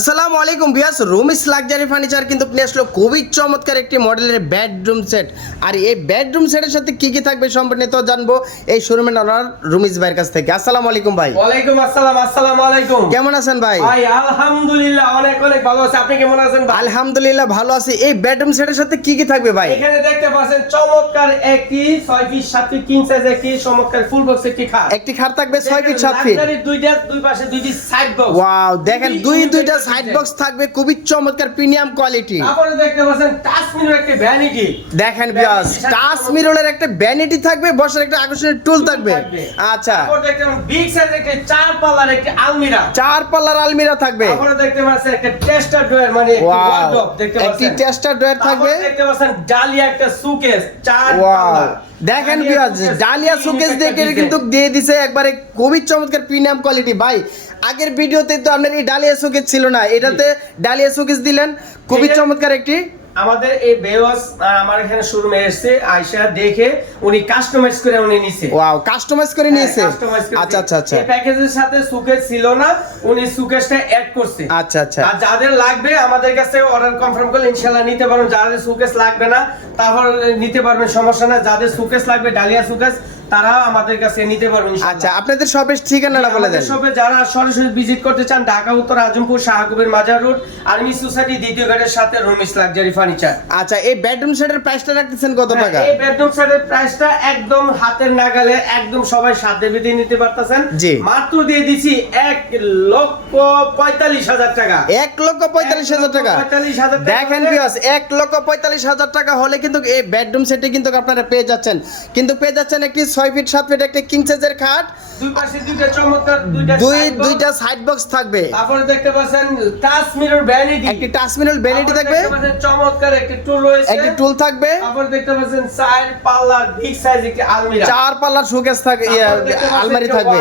আসসালামু আলাইকুম বিয়াস রুমিস luxury furniture কিন্তু নিয়ে আসলো খুবই চমৎকার একটি মডেলের বেডরুম সেট আর এই বেডরুম সেটের সাথে কি কি থাকবে সম্পর্কে জানব এই শোরুমের ওনার রুমিস ভাইয়ের কাছ থেকে। আসসালামু আলাইকুম ভাই। ওয়ালাইকুম আসসালাম আসসালামু আলাইকুম। কেমন আছেন ভাই? ভাই আলহামদুলিল্লাহ অনেক অনেক ভালো আছে। আপনি কেমন আছেন ভাই? আলহামদুলিল্লাহ ভালো আছি। এই বেডরুম সেটের সাথে কি কি থাকবে ভাই? এখানে দেখতে পাচ্ছেন চমৎকার একটি 6 ফিট 7 ফিট কিং সাইজ একটি চমৎকার ফুল বক্স একটি খাট। একটি খাট থাকবে ছয় ফিট সাত ফিট লাক্সারি দুইটা দুই পাশে দুইটি সাইড বক্স ওয়াও দেখেন দুই দুইটা সাইড বক্স থাকবে খুবই চমৎকার প্রিমিয়াম কোয়ালিটি তারপরে দেখতে পাচ্ছেন টাচ মিরর একটি ভ্যানিটি দেখেন বিয়াস টাচ মিররের একটা ভ্যানিটি থাকবে বসার একটা আকর্ষণীয় টুল থাকবে। আচ্ছা। তারপর দেখতে পাচ্ছেন বিগ সাইজ একটি চার পাল্লার একটি আলমিরা। চার পাল্লার আলমিরা থাকবে। তারপরে দেখতে পাচ্ছেন একটা টেস্টার ড্রয়ার মানে একটি ওয়াও ওয়ার্ডরোব দেখতে একটি পাচ্ছেন। টেস্টার ড্রয়ার থাকবে। দেখতে পাচ্ছেন ডালিয়া একটা সুকেস চার পাল্লার দেখেন ডালিয়া সুকেস দেখে কিন্তু দিয়ে দিছে একবারে খুবই চমৎকার প্রিমিয়াম কোয়ালিটি ভাই আগের ভিডিওতে তো আপনার এই ডালিয়া সুকেস ছিল না এটাতে ডালিয়া সুকেস দিলেন খুবই চমৎকার একটি আমাদের এই বেওয়াস আমার এখানে শোরুমে এসেছে আয়সা দেখে উনি কাস্টমাইজ করে উনি নিছে। ওয়াও কাস্টমাইজ করে নিয়েছে হ্যাঁ, করে আচ্ছা আচ্ছা আচ্ছা। এই প্যাকেজের সাথে সুকেস ছিল না উনি সুকেসটা অ্যাড করছে। আচ্ছা আচ্ছা। আর যাদের লাগবে আমাদের কাছে অর্ডার কনফার্ম করলে ইনশাআল্লাহ নিতে পারবেন। যাদের সুকেস লাগবে না তারপর নিতে পারবেন সমস্যা না যাদের সুকেস লাগবে ডালিয়া সুকেস তারাও আমাদের কাছে নিতে পারবেন। আচ্ছা আপনাদের শপের ঠিকানাটা বলে দেন। শপে যারা সরাসরি ভিজিট করতে চান ঢাকা উত্তর আজমপুর শাহকুবের মাজার রোড আর্মি সোসাইটি দ্বিতীয় গেটের সাথে রমিস লাক্সারি ফার্নিচার আচ্ছা এই বেডরুম সেটের প্রাইসটা রাখতেছেন কত টাকা? হ্যাঁ, এই বেডরুম সেটের প্রাইসটা একদম হাতের নাগালে একদম সবাই বেঁধে নিতে পারতেছেন। মাত্র দিয়ে দিছি এক লক্ষ পঁয়তাল্লিশ হাজার টাকা। এক লক্ষ পঁয়তাল্লিশ হাজার টাকা। পঁয়তাল্লিশ হাজার টাকা দেখেন বিয়াস এক লক্ষ পঁয়তাল্লিশ হাজার টাকা হলে কিন্তু এই বেডরুম সেটে কিন্তু আপনারা পেয়ে যাচ্ছেন। কিন্তু পেয়ে যাচ্ছেন একটি ছয় ফিট সাত ফিট একটি কিং সাইজের খাট। দুই পাশে দুইটা চমৎকার দুই দুইটা সাইড বক্স থাকবে। তারপরে দেখতে পাচ্ছেন টাচ মিরর ভ্যানিটি একটি টাচমিনাল ভ্যানিটি থাকবে। চমৎকার একটি টুল রয়েছে। একটি টুল থাকবে। তারপর দেখতে পাচ্ছেন সাইড পাল্লার বিগ সাইজ একটি আলমিরা চার পাল্লার শোকেস থাকবে তারপর দেখতে পাচ্ছেন আলমারি একটা থাকবে।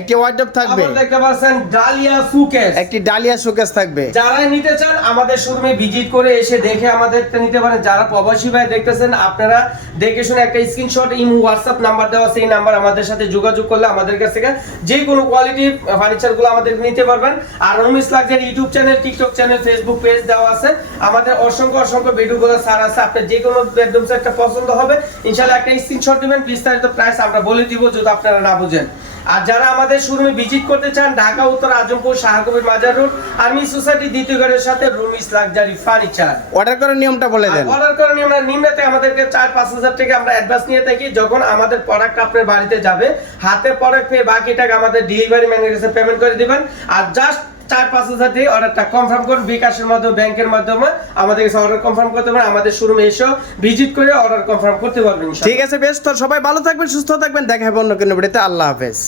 একটি ওয়ার্ডরোব থাকবে। দেখতে পাচ্ছেন ডালিয়া সুকেস একটি ডালিয়া শোকেস থাকবে। যারা নিতে চান আমাদের শোরুমে ভিজিট করে এসে দেখে আমাদের নিতে পারেন। যারা প্রবাসী ভাই দেখতেছেন আপনারা দেখে শুনে একটা স্ক্রিনশট ইন হোয়াটসঅ্যাপ নাম্বার দেওয়া সেই নাম্বার আমাদের সাথে যোগাযোগ করলে আমাদের কাছ থেকে যে কোনো কোয়ালিটি ফার্নিচারগুলো আমাদের নিতে পারবেন। আর Anumis luxury YouTube channel TikTok channel Facebook page দেওয়া আছে, আমাদের অসংখ্য অসংখ্য ভিডিওগুলো সার আছে। আপনার যে কোনো বেডরুম সেটটা পছন্দ হবে, ইনশাআল্লাহ একটা স্ক্রিনশট দিবেন, বিস্তারিত প্রাইস আমরা বলে দিব, যদি আপনারা না বুঝেন। আর যারা আমাদের শোরুমে ভিজিট করতে চান ঢাকা উত্তর আজমপুর শাহকবির মাজার রোড আর্মি সোসাইটি দ্বিতীয় গেটের সাথে রুমিস লাক্সারি ফার্নিচার। অর্ডার করার নিয়মটা বলে দেন। অর্ডার করার নিয়মটা নিম্নতে আমাদেরকে চার পাঁচ হাজার টাকা আমরা অ্যাডভান্স নিয়ে থাকি। যখন আমাদের প্রোডাক্ট আপনার বাড়িতে যাবে হাতে প্রোডাক্ট পেয়ে বাকি টাকা আমাদের ডেলিভারি ম্যানের কাছে পেমেন্ট করে দিবেন। আর জাস্ট চার পাঁচ হাজার দিয়ে অর্ডারটা কনফার্ম করুন। বিকাশের মাধ্যমে, ব্যাংকের মাধ্যমে আমাদের কাছে অর্ডার কনফার্ম করতে পারেন। আমাদের শোরুমে এসেও ভিজিট করে অর্ডার কনফার্ম করতে পারবেন ঠিক আছে, বেশ। তো সবাই ভালো থাকবেন, সুস্থ থাকবেন। দেখা হবে অন্য কোনো ভিডিওতে আল্লাহ হাফেজ।